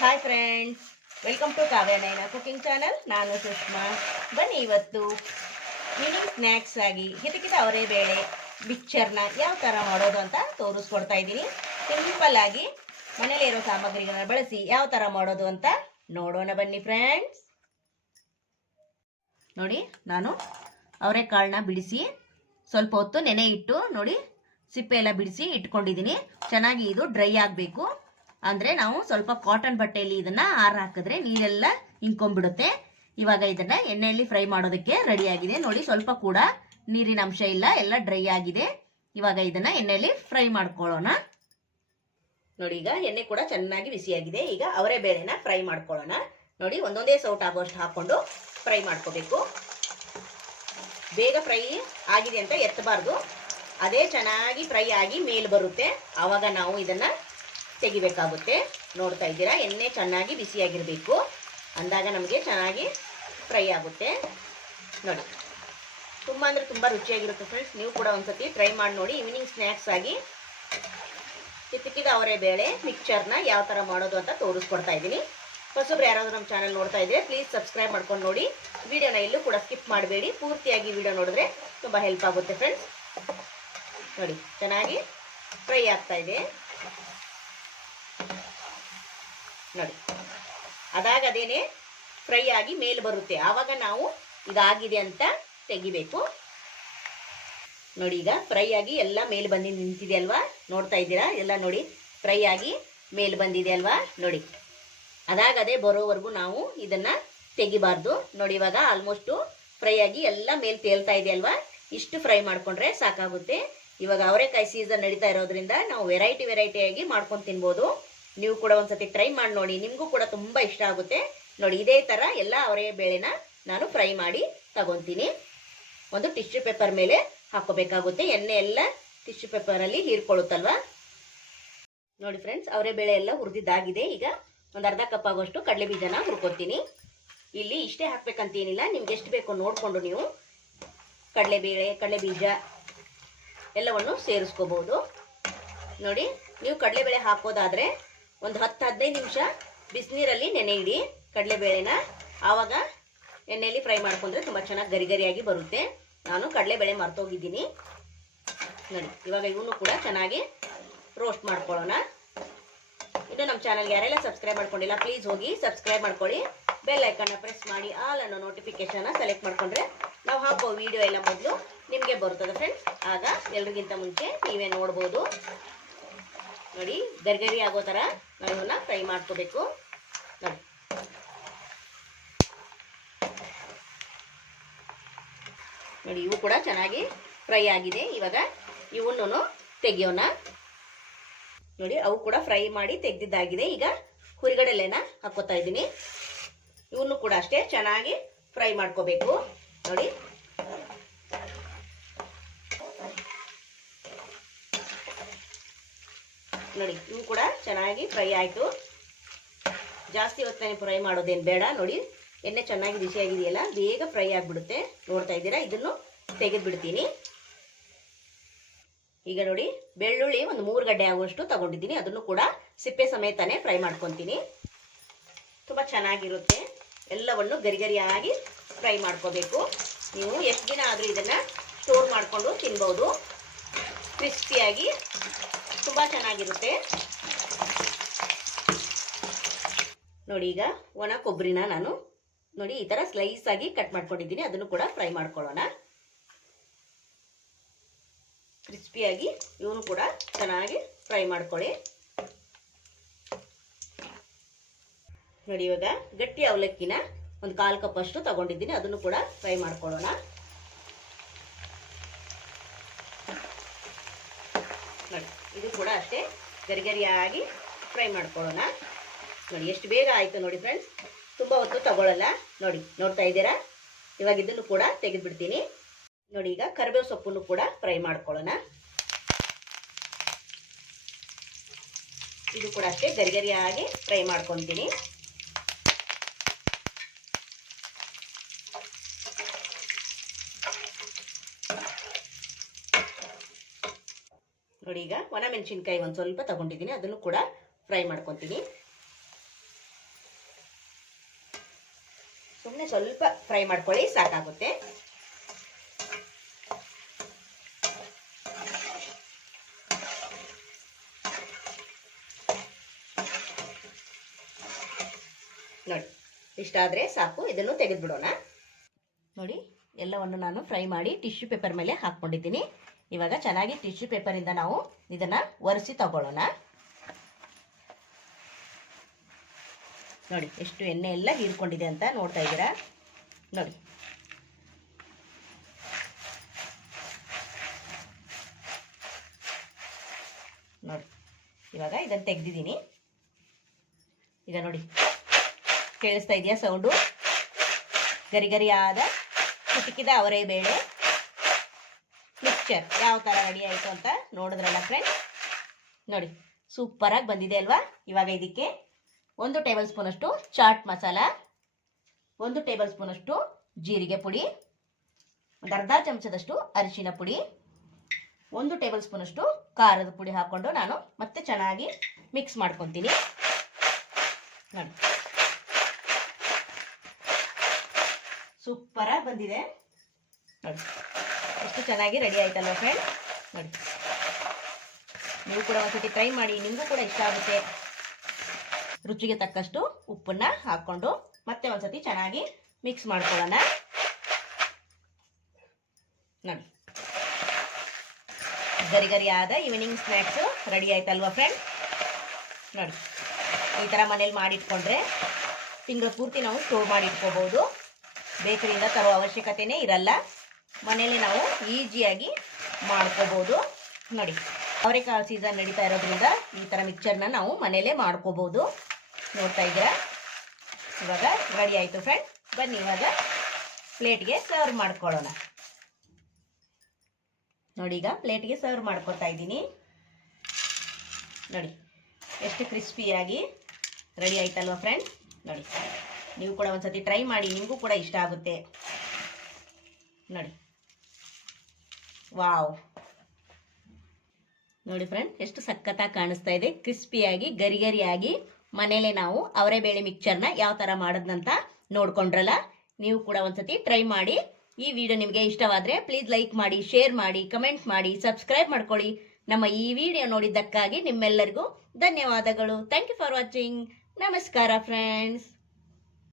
Hi friends, welcome to Kavya Naina cooking channel. ನಾನು ಸುಷ್ಮಾ. ಬನ್ನಿ ಇವತ್ತು ಈವ್ನಿಂಗ್ ಸ್ನ್ಯಾಕ್ಸ್ ಆಗಿ ಹಿತಕಿತ ಅವರೇ ಬೇಳೆ ಮಿಕ್ಚರ್ನ ಯಾವ ಥರ ಮಾಡೋದು ಅಂತ ತೋರಿಸ್ಕೊಡ್ತಾ ಇದ್ದೀನಿ. ಸಿಂಪಲ್ ಆಗಿ ಮನೇಲಿರೋ ಸಾಮಗ್ರಿಗಳನ್ನ ಬಳಸಿ ಯಾವ ಥರ ಮಾಡೋದು ಅಂತ ನೋಡೋಣ ಬನ್ನಿ ಫ್ರೆಂಡ್ಸ್. ನೋಡಿ, ನಾನು ಅವರೆಕಾಳನ್ನ ಬಿಡಿಸಿ ಸ್ವಲ್ಪ ಹೊತ್ತು ನೆನೆ ಇಟ್ಟು ನೋಡಿ ಸಿಪ್ಪೆ ಎಲ್ಲ ಬಿಡಿಸಿ ಇಟ್ಕೊಂಡಿದ್ದೀನಿ. ಚೆನ್ನಾಗಿ ಇದು ಡ್ರೈ ಆಗಬೇಕು. ಅಂದರೆ ನಾವು ಸ್ವಲ್ಪ ಕಾಟನ್ ಬಟ್ಟೆಯಲ್ಲಿ ಇದನ್ನ ಹಾಕಿದ್ರೆ ನೀರೆಲ್ಲ ಇಂಕೊಂಡ್ಬಿಡುತ್ತೆ. ಇವಾಗ ಇದನ್ನ ಎಣ್ಣೆಯಲ್ಲಿ ಫ್ರೈ ಮಾಡೋದಕ್ಕೆ ರೆಡಿ ಆಗಿದೆ. ನೋಡಿ, ಸ್ವಲ್ಪ ಕೂಡ ನೀರಿನ ಅಂಶ ಇಲ್ಲ, ಎಲ್ಲ ಡ್ರೈ ಆಗಿದೆ. ಇವಾಗ ಇದನ್ನ ಎಣ್ಣೆಯಲ್ಲಿ ಫ್ರೈ ಮಾಡ್ಕೊಳ್ಳೋಣ. ನೋಡಿ, ಈಗ ಎಣ್ಣೆ ಕೂಡ ಚೆನ್ನಾಗಿ ಬಿಸಿಯಾಗಿದೆ. ಈಗ ಅವರೇ ಬೇಳೆನ ಫ್ರೈ ಮಾಡ್ಕೊಳ್ಳೋಣ. ನೋಡಿ, ಒಂದೊಂದೇ ಸೌಟ್ ಆಗೋಷ್ಟು ಹಾಕೊಂಡು ಫ್ರೈ ಮಾಡ್ಕೋಬೇಕು. ಬೇಗ ಫ್ರೈ ಆಗಿದೆ ಅಂತ ಎತ್ತಬಾರ್ದು, ಅದೇ ಚೆನ್ನಾಗಿ ಫ್ರೈ ಆಗಿ ಮೇಲೆ ಬರುತ್ತೆ. ಆವಾಗ ನಾವು ಇದನ್ನ ತೆಗಿಬೇಕಾಗುತ್ತೆ. ನೋಡ್ತಾ ಇದ್ದೀರಾ, ಎಣ್ಣೆ ಚೆನ್ನಾಗಿ ಬಿಸಿಯಾಗಿರಬೇಕು, ಅಂದಾಗ ನಮಗೆ ಚೆನ್ನಾಗಿ ಫ್ರೈ ಆಗುತ್ತೆ. ನೋಡಿ, ತುಂಬ ಅಂದರೆ ತುಂಬ ರುಚಿಯಾಗಿರುತ್ತೆ ಫ್ರೆಂಡ್ಸ್. ನೀವು ಕೂಡ ಒಂದ್ಸತಿ ಟ್ರೈ ಮಾಡಿ ನೋಡಿ. ಈವ್ನಿಂಗ್ ಸ್ನ್ಯಾಕ್ಸ್ ಆಗಿ ಹಿತಕಿತ ಅವರೇ ಬೇಳೆ ಮಿಕ್ಚರ್ನ ಯಾವ ಥರ ಮಾಡೋದು ಅಂತ ತೋರಿಸ್ಕೊಡ್ತಾ ಇದ್ದೀನಿ. ಹೊಸಬ್ರು ಯಾರಾದರೂ ನಮ್ಮ ಚಾನಲ್ ನೋಡ್ತಾ ಇದ್ರೆ ಪ್ಲೀಸ್ ಸಬ್ಸ್ಕ್ರೈಬ್ ಮಾಡ್ಕೊಂಡು ನೋಡಿ. ವಿಡಿಯೋನ ಎಲ್ಲೂ ಕೂಡ ಸ್ಕಿಪ್ ಮಾಡಬೇಡಿ, ಪೂರ್ತಿಯಾಗಿ ವಿಡಿಯೋ ನೋಡಿದ್ರೆ ತುಂಬ ಹೆಲ್ಪ್ ಆಗುತ್ತೆ ಫ್ರೆಂಡ್ಸ್. ನೋಡಿ, ಚೆನ್ನಾಗಿ ಫ್ರೈ ಆಗ್ತಾ ಇದೆ. ನೋಡಿ, ಅದೇನೆ ಫ್ರೈ ಆಗಿ ಮೇಲೆ ಬರುತ್ತೆ. ಆವಾಗ ನಾವು ಇದಾಗಿದೆ ಅಂತ ತೆಗಿಬೇಕು. ನೋಡಿ, ಈಗ ಫ್ರೈ ಆಗಿ ಎಲ್ಲ ಮೇಲೆ ಬಂದು ನಿಂತಿದೆ ಅಲ್ವಾ, ನೋಡ್ತಾ ಇದ್ದೀರಾ ಎಲ್ಲ. ನೋಡಿ, ಫ್ರೈ ಆಗಿ ಮೇಲೆ ಬಂದಿದೆ ಅಲ್ವಾ. ನೋಡಿ, ಅದೇ ಬರೋವರೆಗೂ ನಾವು ಇದನ್ನ ತೆಗಿಬಾರ್ದು. ನೋಡಿ, ಇವಾಗ ಆಲ್ಮೋಸ್ಟ್ ಫ್ರೈ ಆಗಿ ಎಲ್ಲ ಮೇಲೆ ತೇಲ್ತಾ ಇದೆ ಅಲ್ವಾ. ಇಷ್ಟು ಫ್ರೈ ಮಾಡ್ಕೊಂಡ್ರೆ ಸಾಕಾಗುತ್ತೆ. ಇವಾಗ ಅವರೆಕಾಯಿ ಸೀಸನ್ ನಡೀತಾ ಇರೋದ್ರಿಂದ ನಾವು ವೆರೈಟಿಯಾಗಿ ಮಾಡ್ಕೊಂಡು ತಿನ್ಬೋದು. ನೀವು ಕೂಡ ಒಂದ್ಸತಿ ಟ್ರೈ ಮಾಡಿ ನೋಡಿ, ನಿಮಗೂ ಕೂಡ ತುಂಬ ಇಷ್ಟ ಆಗುತ್ತೆ. ನೋಡಿ, ಇದೇ ಥರ ಎಲ್ಲ ಅವರೇ ಬೇಳೆನ ನಾನು ಫ್ರೈ ಮಾಡಿ ತಗೊತೀನಿ. ಒಂದು ಟಿಶ್ಯೂ ಪೇಪರ್ ಮೇಲೆ ಹಾಕೋಬೇಕಾಗುತ್ತೆ. ಎಣ್ಣೆ ಎಲ್ಲ ಟಿಶ್ಯೂ ಪೇಪರಲ್ಲಿ ಹೀರ್ಕೊಳ್ಳುತ್ತಲ್ವಾ. ನೋಡಿ ಫ್ರೆಂಡ್ಸ್, ಅವರೇ ಬೇಳೆ ಎಲ್ಲ ಹುರಿದಿದ್ದಾಗಿದೆ. ಈಗ ಒಂದು ಅರ್ಧ ಕಪ್ ಆಗೋಷ್ಟು ಕಡಲೆ ಬೀಜನ ಹುರ್ಕೊತೀನಿ. ಇಲ್ಲಿ ಇಷ್ಟೇ ಹಾಕ್ಬೇಕಂತೇನಿಲ್ಲ, ನಿಮ್ಗೆ ಎಷ್ಟು ಬೇಕೋ ನೋಡಿಕೊಂಡು ನೀವು ಕಡಲೆಬೇಳೆ, ಕಡಲೆ ಬೀಜ ಎಲ್ಲವನ್ನು ಸೇರಿಸ್ಕೋಬಹುದು. ನೋಡಿ, ನೀವು ಕಡಲೆಬೇಳೆ ಹಾಕೋದಾದ್ರೆ ಒಂದು 10-15 ನಿಮಿಷ ಬಿಸಿನೀರಲ್ಲಿ ನೆನೆ ಇಡಿ ಕಡಲೆಬೇಳೆನ. ಆವಾಗ ಎಣ್ಣೆಯಲ್ಲಿ ಫ್ರೈ ಮಾಡ್ಕೊಂಡ್ರೆ ತುಂಬ ಚೆನ್ನಾಗಿ ಗರಿಗರಿಯಾಗಿ ಬರುತ್ತೆ. ನಾನು ಕಡಲೆಬೇಳೆ ಮರ್ತೋಗಿದ್ದೀನಿ. ನೋಡಿ, ಇವಾಗ ಇವನು ಕೂಡ ಚೆನ್ನಾಗಿ ರೋಸ್ಟ್ ಮಾಡ್ಕೊಳ್ಳೋಣ. ಇದು ನಮ್ಮ ಚಾನಲ್ಗೆ ಯಾರೆಲ್ಲ ಸಬ್ಸ್ಕ್ರೈಬ್ ಮಾಡ್ಕೊಂಡಿಲ್ಲ ಪ್ಲೀಸ್ ಹೋಗಿ ಸಬ್ಸ್ಕ್ರೈಬ್ ಮಾಡ್ಕೊಳ್ಳಿ. ಬೆಲ್ ಐಕನ್ನ ಪ್ರೆಸ್ ಮಾಡಿ ಆಲ್ ಅನ್ನೋ ನೋಟಿಫಿಕೇಶನ್ ಸೆಲೆಕ್ಟ್ ಮಾಡ್ಕೊಂಡ್ರೆ ನಾವು ಹಾಕೋ ವಿಡಿಯೋ ಎಲ್ಲ ಮೊದಲು ನಿಮಗೆ ಬರ್ತದೆ ಫ್ರೆಂಡ್ಸ್. ಆಗ ಎಲ್ರಿಗಿಂತ ಮುಂಚೆ ನೀವೇ ನೋಡ್ಬೋದು. ನೋಡಿ, ಗರಿಗರಿ ಆಗೋ ಥರ ನಾವು ಇವನ್ನ ಫ್ರೈ ಮಾಡ್ಕೋಬೇಕು. ನೋಡಿ, ನೋಡಿ, ಇವು ಕೂಡ ಚೆನ್ನಾಗಿ ಫ್ರೈ ಆಗಿದೆ. ಇವಾಗ ಇವನ್ನೂ ತೆಗಿಯೋಣ. ನೋಡಿ, ಅವು ಕೂಡ ಫ್ರೈ ಮಾಡಿ ತೆಗೆದಿದ್ದಾಗಿದೆ. ಈಗ ಹುರಿಗಡಲೆನ ಹಾಕೋತಾ ಇದ್ದೀನಿ. ಇವನ್ನು ಕೂಡ ಅಷ್ಟೇ ಚೆನ್ನಾಗಿ ಫ್ರೈ ಮಾಡ್ಕೋಬೇಕು. ನೋಡಿ, ನೋಡಿ, ಇವು ಕೂಡ ಚೆನ್ನಾಗಿ ಫ್ರೈ ಆಯಿತು. ಜಾಸ್ತಿ ಹೊತ್ತನೇ ಫ್ರೈ ಮಾಡೋದೇನು ಬೇಡ. ನೋಡಿ, ಎಣ್ಣೆ ಚೆನ್ನಾಗಿ ಬಿಸಿಯಾಗಿದೆಯಲ್ಲ, ಬೇಗ ಫ್ರೈ ಆಗಿಬಿಡುತ್ತೆ. ನೋಡ್ತಾ ಇದ್ದೀರಾ, ಇದನ್ನು ತೆಗೆದು ಬಿಡ್ತೀನಿ. ಈಗ ನೋಡಿ, ಬೆಳ್ಳುಳ್ಳಿ ಒಂದು 3 ಗಡ್ಡೆ ಆಗುವಷ್ಟು ತಗೊಂಡಿದ್ದೀನಿ. ಅದನ್ನು ಕೂಡ ಸಿಪ್ಪೆ ಸಮೇತನೇ ಫ್ರೈ ಮಾಡ್ಕೊತೀನಿ. ತುಂಬ ಚೆನ್ನಾಗಿರುತ್ತೆ. ಎಲ್ಲವನ್ನು ಗರಿಗರಿಯಾಗಿ ಫ್ರೈ ಮಾಡ್ಕೋಬೇಕು. ನೀವು ಎಷ್ಟು ದಿನ ಆದರೂ ಇದನ್ನು ಸ್ಟೋರ್ ಮಾಡಿಕೊಂಡು ತಿನ್ಬೋದು. ಕ್ರಿಸ್ಪಿಯಾಗಿ ತುಂಬ ಚೆನ್ನಾಗಿರುತ್ತೆ. ನೋಡಿ, ಈಗ ಒಣ ಕೊಬ್ಬರಿನ ನಾನು ನೋಡಿ ಈ ಥರ ಸ್ಲೈಸ್ ಆಗಿ ಕಟ್ ಮಾಡ್ಕೊಂಡಿದ್ದೀನಿ. ಅದನ್ನು ಕೂಡ ಫ್ರೈ ಮಾಡ್ಕೊಳ್ಳೋಣ. ಕ್ರಿಸ್ಪಿಯಾಗಿ ಇವನು ಕೂಡ ಚೆನ್ನಾಗಿ ಫ್ರೈ ಮಾಡ್ಕೊಳ್ಳಿ. ನೋಡಿ, ಇವಾಗ ಗಟ್ಟಿ ಅವಲಕ್ಕಿನ ಒಂದು 1/4 ಕಪ್ ಅಷ್ಟು ತಗೊಂಡಿದ್ದೀನಿ. ಅದನ್ನು ಕೂಡ ಫ್ರೈ ಮಾಡ್ಕೊಳ್ಳೋಣ. ನೋಡಿ, ಇದು ಕೂಡ ಅಷ್ಟೇ ಗರಿಗರಿಯಾಗಿ ಫ್ರೈ ಮಾಡ್ಕೊಳ್ಳೋಣ. ನೋಡಿ, ಎಷ್ಟು ಬೇಗ ಆಯಿತು ನೋಡಿ ಫ್ರೆಂಡ್ಸ್, ತುಂಬ ಹೊತ್ತು ತಗೊಳ್ಳಲ್ಲ. ನೋಡಿ, ನೋಡ್ತಾ ಇದ್ದೀರಾ, ಇವಾಗ ಇದನ್ನು ಕೂಡ ತೆಗೆದುಬಿಡ್ತೀನಿ. ನೋಡಿ, ಈಗ ಕರಿಬೇವು ಸೊಪ್ಪನ್ನು ಕೂಡ ಫ್ರೈ ಮಾಡ್ಕೊಳ್ಳೋಣ. ಇದು ಕೂಡ ಅಷ್ಟೇ ಗರಿಗರಿಯಾಗಿ ಫ್ರೈ ಮಾಡ್ಕೊತೀನಿ. ನೋಡಿ, ಈಗ ಒಣ ಮೆಣಸಿನಕಾಯಿ ಒಂದು ಸ್ವಲ್ಪ ತಗೊಂಡಿದ್ದೀನಿ. ಅದನ್ನು ಕೂಡ ಫ್ರೈ ಮಾಡ್ಕೊತೀನಿ. ಸುಮ್ಮನೆ ಸ್ವಲ್ಪ ಫ್ರೈ ಮಾಡ್ಕೊಳ್ಳಿ, ಸಾಕಾಗುತ್ತೆ. ನೋಡಿ, ಇಷ್ಟಾದರೆ ಸಾಕು. ಇದನ್ನು ತೆಗೆದುಬಿಡೋಣ. ನೋಡಿ, ಎಲ್ಲವನ್ನು ನಾನು ಫ್ರೈ ಮಾಡಿ ಟಿಶ್ಯೂ ಪೇಪರ್ ಮೇಲೆ ಹಾಕ್ಕೊಂಡಿದ್ದೀನಿ. ಇವಾಗ ಚೆನ್ನಾಗಿ ಟಿಶ್ಯೂ ಪೇಪರಿಂದ ನಾವು ಇದನ್ನು ಒರೆಸಿ ತಗೊಳ್ಳೋಣ. ನೋಡಿ ಎಷ್ಟು ಎಣ್ಣೆ ಎಲ್ಲ ಹೀರ್ಕೊಂಡಿದೆ ಅಂತ ನೋಡ್ತಾ ಇದ್ದೀರಾ. ನೋಡಿ, ನೋಡಿ ಇವಾಗ ಇದನ್ನು ತೆಗೆದಿದ್ದೀನಿ. ಈಗ ನೋಡಿ, ಕೇಳಿಸ್ತಾ ಇದೆಯಾ ಸೌಂಡು? ಗರಿ ಗರಿಯಾದ ಕುಟುಕಿದ ಅವರೇ ಬೇಳೆ ಮಿಕ್ಸ್ಚರ್ ಯಾವ ಥರ ರೆಡಿ ಆಯಿತು ಅಂತ ನೋಡಿದ್ರಲ್ಲ ಫ್ರೆಂಡ್ಸ್. ನೋಡಿ, ಸೂಪರಾಗಿ ಬಂದಿದೆ ಅಲ್ವಾ? ಇವಾಗ ಇದಕ್ಕೆ 1 ಟೇಬಲ್ ಸ್ಪೂನಷ್ಟು ಚಾಟ್ ಮಸಾಲ, 1 ಟೇಬಲ್ ಸ್ಪೂನಷ್ಟು ಜೀರಿಗೆ ಪುಡಿ, ಒಂದು ಅರ್ಧ ಚಮಚದಷ್ಟು ಅರಿಶಿನ ಪುಡಿ, 1 ಟೇಬಲ್ ಸ್ಪೂನಷ್ಟು ಖಾರದ ಪುಡಿ ಹಾಕ್ಕೊಂಡು ನಾನು ಮತ್ತೆ ಚೆನ್ನಾಗಿ ಮಿಕ್ಸ್ ಮಾಡ್ಕೊತೀನಿ. ನೋಡಿ, ಸೂಪರಾಗಿ ಬಂದಿದೆ. ನೋಡಿ ಎಷ್ಟು ಚೆನ್ನಾಗಿ ರೆಡಿ ಆಯ್ತಲ್ವ ಫ್ರೆಂಡ್. ನೋಡಿ, ನೀವು ಕೂಡ ಒಂದ್ಸತಿ ಟ್ರೈ ಮಾಡಿ, ನಿಮಗೂ ಕೂಡ ಇಷ್ಟ ಆಗುತ್ತೆ. ರುಚಿಗೆ ತಕ್ಕಷ್ಟು ಉಪ್ಪನ್ನ ಹಾಕ್ಕೊಂಡು ಮತ್ತೆ ಒಂದ್ಸತಿ ಚೆನ್ನಾಗಿ ಮಿಕ್ಸ್ ಮಾಡ್ಕೊಳ್ಳೋಣ. ನೋಡಿ, ಗರಿ ಗರಿಯಾದ ಈವ್ನಿಂಗ್ ಸ್ನ್ಯಾಕ್ಸು ರೆಡಿ ಆಯ್ತಲ್ವ ಫ್ರೆಂಡ್. ನೋಡಿ, ಈ ಥರ ಮನೇಲಿ ಮಾಡಿಟ್ಕೊಂಡ್ರೆ ತಿಂಗಳ ಪೂರ್ತಿ ನಾವು ಸ್ಟೋರ್ ಮಾಡಿ ಇಟ್ಕೋಬಹುದು. ಬೇಕರಿಯಿಂದ ತರೋ ಅವಶ್ಯಕತೆನೇ ಇರಲ್ಲ. ಮನೆಯಲ್ಲಿ ನಾವು ಈಸಿಯಾಗಿ ಮಾಡ್ಕೋಬಹುದು. ನೋಡಿ, ಅವರೆಕಾಳು ಸೀಸನ್ ನಡೀತಾ ಇರೋದ್ರಿಂದ ಈ ಥರ ಮಿಕ್ಸರ್ನ ನಾವು ಮನೆಯಲ್ಲೇ ಮಾಡ್ಕೋಬಹುದು. ನೋಡ್ತಾ ಇದ್ದೀರಾ, ಇವಾಗ ರೆಡಿ ಆಯಿತು ಫ್ರೆಂಡ್. ಬನ್ನಿ ಇವಾಗ ಪ್ಲೇಟ್ಗೆ ಸರ್ವ್ ಮಾಡ್ಕೊಳ್ಳೋಣ. ನೋಡಿ, ಈಗ ಪ್ಲೇಟ್ಗೆ ಸರ್ವ್ ಮಾಡ್ಕೊತಾ ಇದ್ದೀನಿ. ನೋಡಿ ಎಷ್ಟು ಕ್ರಿಸ್ಪಿಯಾಗಿ ರೆಡಿ ಆಯ್ತಲ್ವ ಫ್ರೆಂಡ್. ನೋಡಿ, ನೀವು ಕೂಡ ಒಂದ್ಸತಿ ಟ್ರೈ ಮಾಡಿ, ನಿಮಗೂ ಕೂಡ ಇಷ್ಟ ಆಗುತ್ತೆ. ನೋಡಿ, ವಾವ್, ನೋಡಿ ಫ್ರೆಂಡ್, ಎಷ್ಟು ಸಖತ್ತಾಗಿ ಕಾಣಿಸ್ತಾ ಇದೆ. ಕ್ರಿಸ್ಪಿಯಾಗಿ ಗರಿ ಗರಿಯಾಗಿ ಮನೇಲೆ ನಾವು ಅವರೆಬೇಳೆ ಮಿಕ್ಸರ್ನ ಯಾವ ಥರ ಮಾಡೋದಂತ ನೋಡ್ಕೊಂಡ್ರಲ್ಲ. ನೀವು ಕೂಡ ಒಂದ್ಸತಿ ಟ್ರೈ ಮಾಡಿ. ಈ ವಿಡಿಯೋ ನಿಮಗೆ ಇಷ್ಟವಾದರೆ ಪ್ಲೀಸ್ ಲೈಕ್ ಮಾಡಿ, ಶೇರ್ ಮಾಡಿ, ಕಮೆಂಟ್ ಮಾಡಿ, ಸಬ್ಸ್ಕ್ರೈಬ್ ಮಾಡ್ಕೊಳ್ಳಿ. ನಮ್ಮ ಈ ವಿಡಿಯೋ ನೋಡಿದ್ದಕ್ಕಾಗಿ ನಿಮ್ಮೆಲ್ಲರಿಗೂ ಧನ್ಯವಾದಗಳು. Thank you for watching. ನಮಸ್ಕಾರ ಫ್ರೆಂಡ್ಸ್.